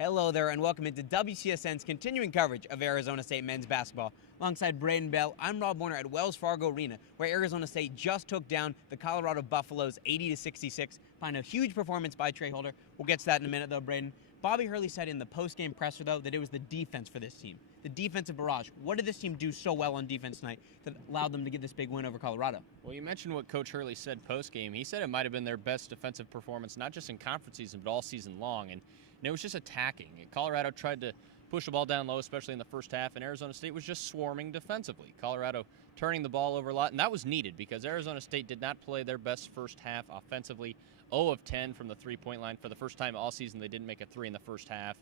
Hello there and welcome into WCSN's continuing coverage of Arizona State men's basketball. Alongside Braiden Bell, I'm Rob Werner at Wells Fargo Arena, where Arizona State just took down the Colorado Buffaloes 80-66 behind a huge performance by Trey Holder. We'll get to that in a minute though, Braiden. Bobby Hurley said in the post-game presser though that it was the defense for this team. The defensive barrage. What did this team do so well on defense tonight that allowed them to get this big win over Colorado? Well, you mentioned what Coach Hurley said post-game. He said it might have been their best defensive performance, not just in conference season, but all season long. And it was just attacking. Colorado tried to push the ball down low, especially in the first half, and Arizona State was just swarming defensively. Colorado turning the ball over a lot, and that was needed because Arizona State did not play their best first half offensively. 0 of 10 from the three-point line. For the first time all season, they didn't make a three in the first half.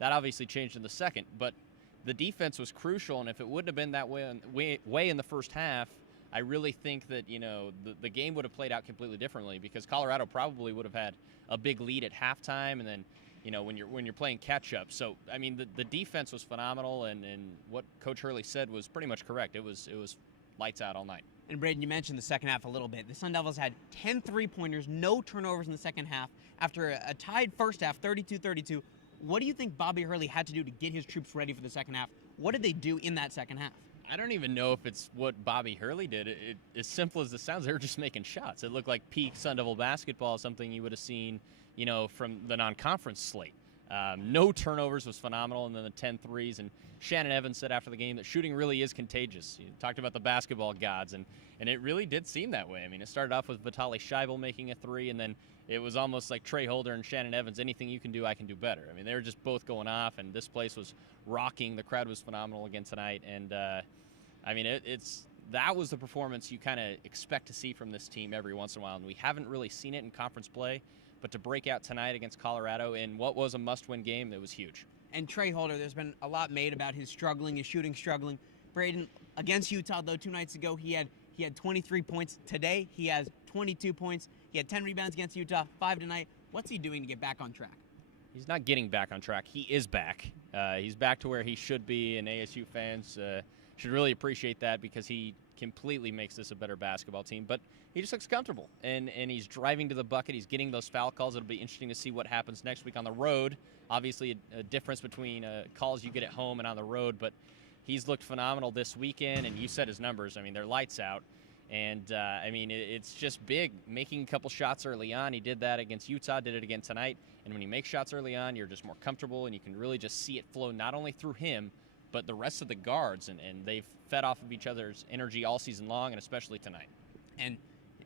That obviously changed in the second, but the defense was crucial, and if it wouldn't have been that way in the first half, I really think that, the game would have played out completely differently because Colorado probably would have had a big lead at halftime, and then when you're playing catch up. So I mean the defense was phenomenal, and what Coach Hurley said was pretty much correct. It was lights out all night. And Braiden, you mentioned the second half a little bit. The Sun Devils had 10 three-pointers, no turnovers in the second half after a tied first half, 32-32. What do you think Bobby Hurley had to do to get his troops ready for the second half? What did they do in that second half? I don't even know if it's what Bobby Hurley did. As simple as it sounds, they were just making shots. It looked like peak Sun Devil basketball, something you would have seen, from the non-conference slate. No turnovers was phenomenal, and then the 10 threes. And Shannon Evans said after the game that shooting really is contagious. He talked about the basketball gods, and it really did seem that way. I mean, it started off with Vitaly Scheibel making a three, and then it was almost like Trey Holder and Shannon Evans. Anything you can do, I can do better. I mean, they were just both going off, and this place was rocking. The crowd was phenomenal again tonight, and that was the performance you kind of expect to see from this team every once in a while, and we haven't really seen it in conference play. But to break out tonight against Colorado in what was a must-win game, it was huge. And Trey Holder, there's been a lot made about his shooting struggling. Braiden, against Utah, though, 2 nights ago, he had 23 points. Today, he has 22 points. He had 10 rebounds against Utah, 5 tonight. What's he doing to get back on track? He's not getting back on track. He is back. He's back to where he should be, and ASU fans should really appreciate that because he completely makes this a better basketball team. But he just looks comfortable, and he's driving to the bucket. He's getting those foul calls. It'll be interesting to see what happens next week on the road. Obviously, a difference between calls you get at home and on the road, but he's looked phenomenal this weekend, and you said his numbers. I mean, they're lights out. And, it's just big. Making a couple shots early on. He did that against Utah, did it again tonight. And when you make shots early on, you're just more comfortable, and you can really just see it flow not only through him, but the rest of the guards. And they've fed off of each other's energy all season long, and especially tonight. And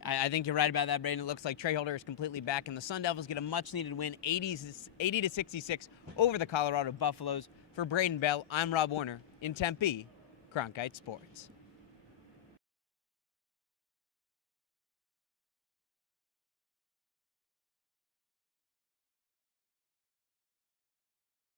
I think you're right about that, Braiden. It looks like Trey Holder is completely back, and the Sun Devils get a much-needed win, 80-66 over the Colorado Buffaloes. For Braiden Bell, I'm Rob Werner in Tempe, Cronkite Sports.